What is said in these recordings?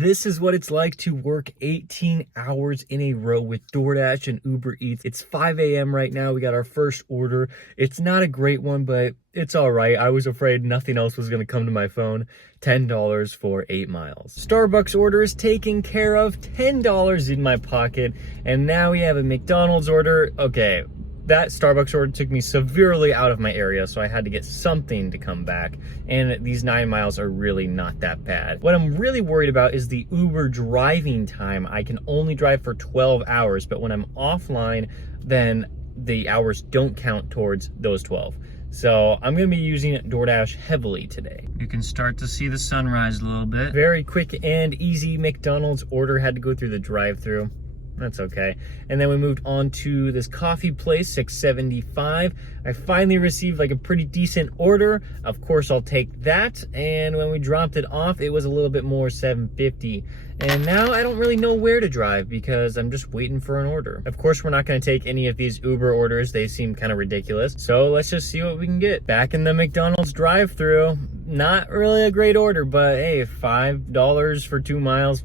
This is what it's like to work 18 hours in a row with DoorDash and Uber Eats. It's 5 a.m. right now. We got our first order. It's not a great one, but it's all right. I was afraid nothing else was going to come to my phone. $10 for 8 miles. Starbucks order is taken care of. $10 in my pocket. And now we have a McDonald's order. Okay. That Starbucks order took me severely out of my area, so I had to get something to come back. And these 9 miles are really not that bad. What I'm really worried about is the Uber driving time. I can only drive for 12 hours, but when I'm offline, then the hours don't count towards those 12. So I'm gonna be using DoorDash heavily today. You can start to see the sunrise a little bit. Very quick and easy McDonald's order. Had to go through the drive-thru. That's okay. And then we moved on to this coffee place, $6.75. I finally received like a pretty decent order. Of course, I'll take that. And when we dropped it off, it was a little bit more, $7.50. And now I don't really know where to drive because I'm just waiting for an order. Of course, we're not going to take any of these Uber orders. They seem kind of ridiculous. So let's just see what we can get. Back in the McDonald's drive-thru. Not really a great order, but hey, $5 for 2 miles.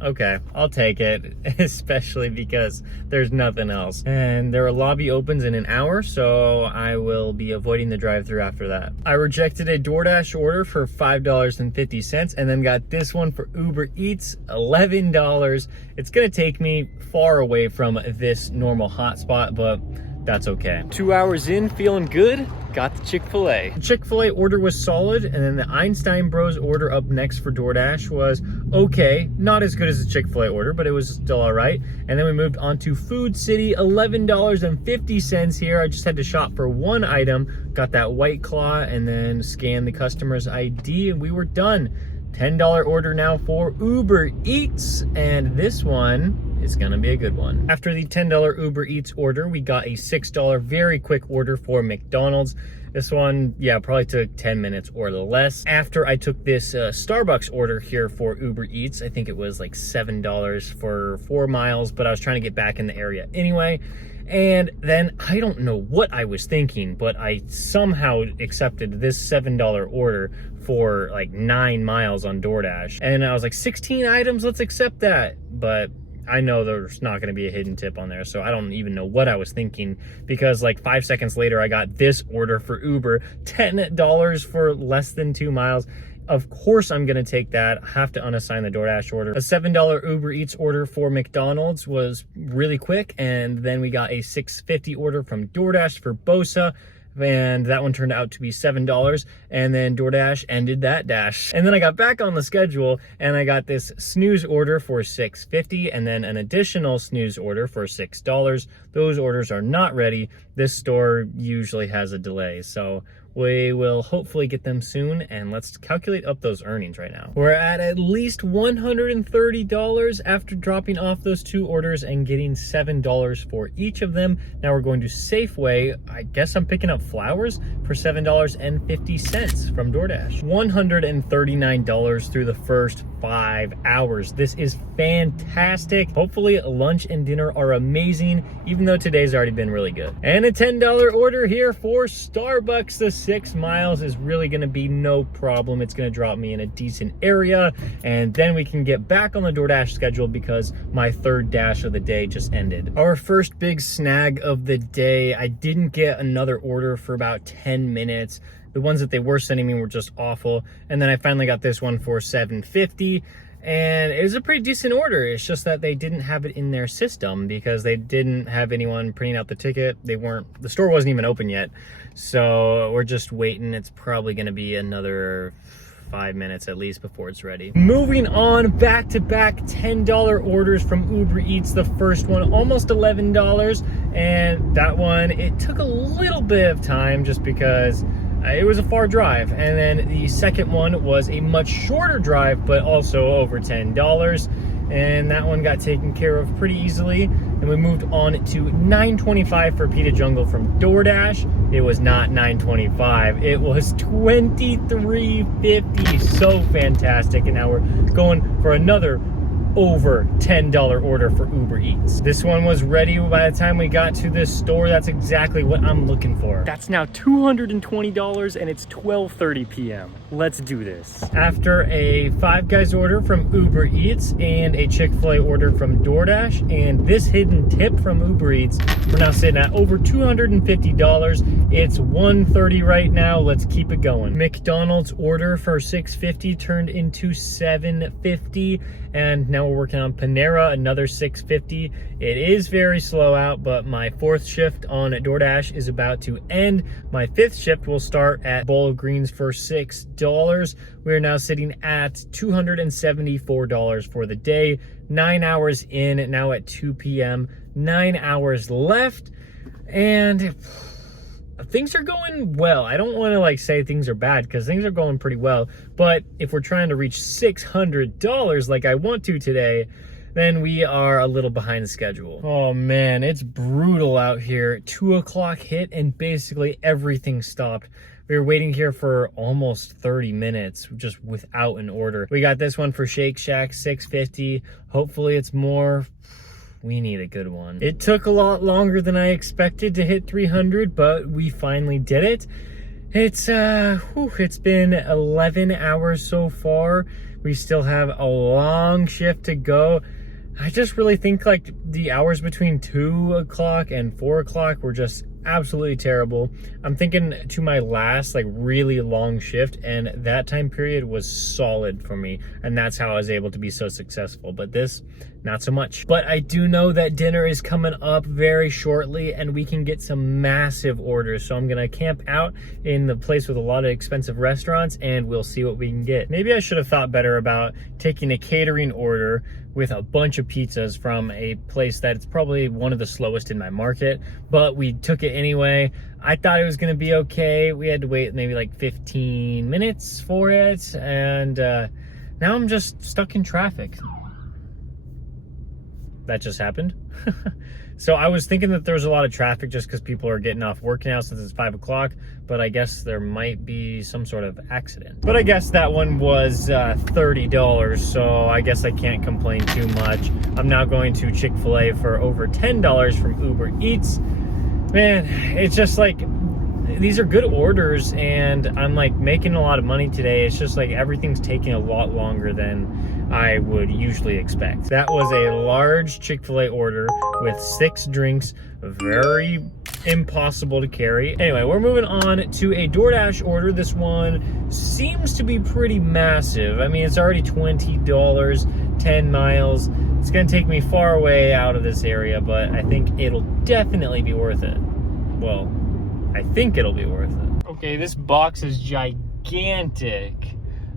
Okay, I'll take it, especially because there's nothing else. And their lobby opens in an hour, so I will be avoiding the drive-thru after that. I rejected a DoorDash order for $5.50 and then got this one for Uber Eats, $11. It's gonna take me far away from this normal hotspot, but that's okay. 2 hours in, feeling good. Got the Chick-fil-A. The Chick-fil-A order was solid, and then the Einstein Bros order up next for DoorDash was okay. Not as good as the Chick-fil-A order, but it was still all right. And then we moved on to Food City, $11.50 here. I just had to shop for one item, got that White Claw, and then scanned the customer's ID, and we were done. $10 order now for Uber Eats, and this one is gonna be a good one. After the $10 Uber Eats order, we got a $6 very quick order for McDonald's. This one, yeah, probably took 10 minutes or less. After I took this Starbucks order here for Uber Eats, I think it was like $7 for 4 miles, but I was trying to get back in the area anyway. And then I don't know what I was thinking, but I somehow accepted this $7 order for like 9 miles on DoorDash. And I was like, 16 items, let's accept that. But I know there's not going to be a hidden tip on there, so I don't even know what I was thinking, because like 5 seconds later, I got this order for Uber, $10 for less than 2 miles. Of course, I'm going to take that. I have to unassign the DoorDash order. A $7 Uber Eats order for McDonald's was really quick, and then we got a $6.50 order from DoorDash for Bosa, and that one turned out to be $7, and then DoorDash ended that dash. And then I got back on the schedule, and I got this snooze order for $6.50, and then an additional snooze order for $6. Those orders are not ready. This store usually has a delay, so we will hopefully get them soon, and let's calculate up those earnings right now. We're at least $130 after dropping off those 2 orders and getting $7 for each of them. Now we're going to Safeway. I guess I'm picking up flowers for $7.50 from DoorDash. $139 through the first 5 hours. This is fantastic. Hopefully lunch and dinner are amazing, even though today's already been really good. And a $10 order here for Starbucks. The 6 miles is really going to be no problem. It's going to drop me in a decent area, and then we can get back on the DoorDash schedule because my 3rd dash of the day just ended. Our first big snag of the day, I didn't get another order for about 10 minutes. The ones that they were sending me were just awful. And then I finally got this one for $7.50. And it was a pretty decent order. It's just that they didn't have it in their system because they didn't have anyone printing out the ticket. The store wasn't even open yet. So we're just waiting. It's probably going to be another 5 minutes at least before it's ready. Moving on, back-to-back $10 orders from Uber Eats. The first one, almost $11. And that one, it took a little bit of time just because it was a far drive. And then the second one was a much shorter drive, but also over $10. And that one got taken care of pretty easily. And we moved on to $9.25 for Pita Jungle from DoorDash. It was not $9.25. It was $23.50. So fantastic. And now we're going for another over $10 order for Uber Eats. This one was ready by the time we got to this store. That's exactly what I'm looking for. That's now $220 and it's 12:30 p.m. Let's do this. After a Five Guys order from Uber Eats and a Chick-fil-A order from DoorDash and this hidden tip from Uber Eats, we're now sitting at over $250. It's 1:30 right now. Let's keep it going. McDonald's order for $6.50 turned into $7.50, and now we're working on Panera, another $6.50. It is very slow out, but my fourth shift on DoorDash is about to end. My fifth shift will start at Bowl of Greens for $6. We're now sitting at $274 for the day. 9 hours in, now at 2 p.m. 9 hours left, and things are going well. I don't want to like say things are bad because things are going pretty well, but if we're trying to reach $600 like I want to today, then we are a little behind the schedule. Oh man, it's brutal out here. 2 o'clock hit and basically everything stopped. We were waiting here for almost 30 minutes just without an order. We got this one for Shake Shack, $6.50. Hopefully it's more. We need a good one. It took a lot longer than I expected to hit 300, but we finally did it. It's been 11 hours so far. We still have a long shift to go. I just really think like the hours between 2 o'clock and 4 o'clock were just absolutely terrible. I'm thinking to my last like really long shift, and that time period was solid for me, and that's how I was able to be so successful. But this, not so much. But I do know that dinner is coming up very shortly and we can get some massive orders. So I'm gonna camp out in the place with a lot of expensive restaurants and we'll see what we can get. Maybe I should have thought better about taking a catering order with a bunch of pizzas from a place that's probably one of the slowest in my market, but we took it anyway. I thought it was gonna be okay. We had to wait maybe like 15 minutes for it, and now I'm just stuck in traffic. That just happened. So I was thinking that there was a lot of traffic just because people are getting off work now since it's 5 o'clock, but I guess there might be some sort of accident. But I guess that one was $30, so I guess I can't complain too much. I'm now going to Chick-fil-A for over $10 from Uber Eats. Man, it's just like, these are good orders and I'm like making a lot of money today. It's just like everything's taking a lot longer than I would usually expect. That was a large Chick-fil-A order with 6 drinks, very impossible to carry. Anyway, we're moving on to a DoorDash order. This one seems to be pretty massive. I mean, it's already $20, 10 miles. It's gonna take me far away out of this area, but I think it'll definitely be worth it. Well, I think it'll be worth it. Okay, this box is gigantic.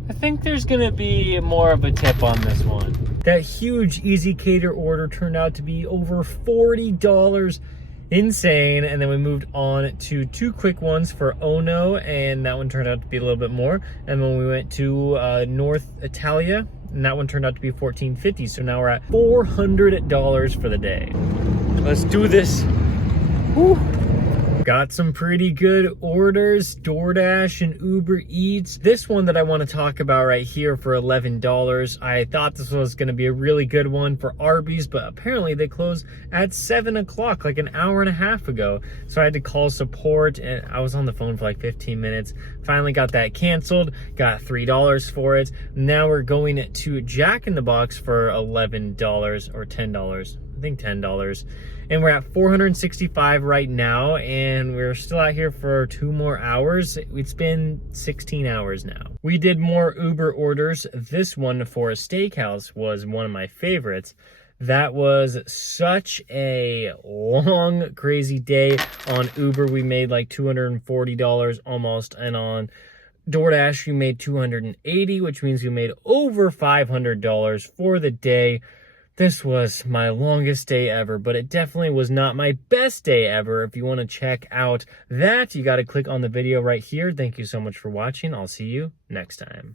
I think there's gonna be more of a tip on this one. That huge Easy Cater order turned out to be over $40. Insane. And then we moved on to 2 quick ones for Ono, and that one turned out to be a little bit more. And then we went to North Italia, and that one turned out to be $14.50. So now we're at $400 for the day. Let's do this. Woo. Got some pretty good orders, DoorDash and Uber Eats. This one that I want to talk about right here for $11. I thought this was going to be a really good one for Arby's, but apparently they closed at 7 o'clock, like an hour and a half ago. So I had to call support, and I was on the phone for like 15 minutes. Finally got that canceled, got $3 for it. Now we're going to Jack in the Box for $11 or $10. I think $10. And we're at 465 right now, and we're still out here for 2 more hours. It's been 16 hours now. We did more Uber orders. This one for a steakhouse was one of my favorites. That was such a long, crazy day. On Uber, we made like $240 almost, and on DoorDash, we made $280, which means we made over $500 for the day. This was my longest day ever, but it definitely was not my best day ever. If you want to check out that, you got to click on the video right here. Thank you so much for watching. I'll see you next time.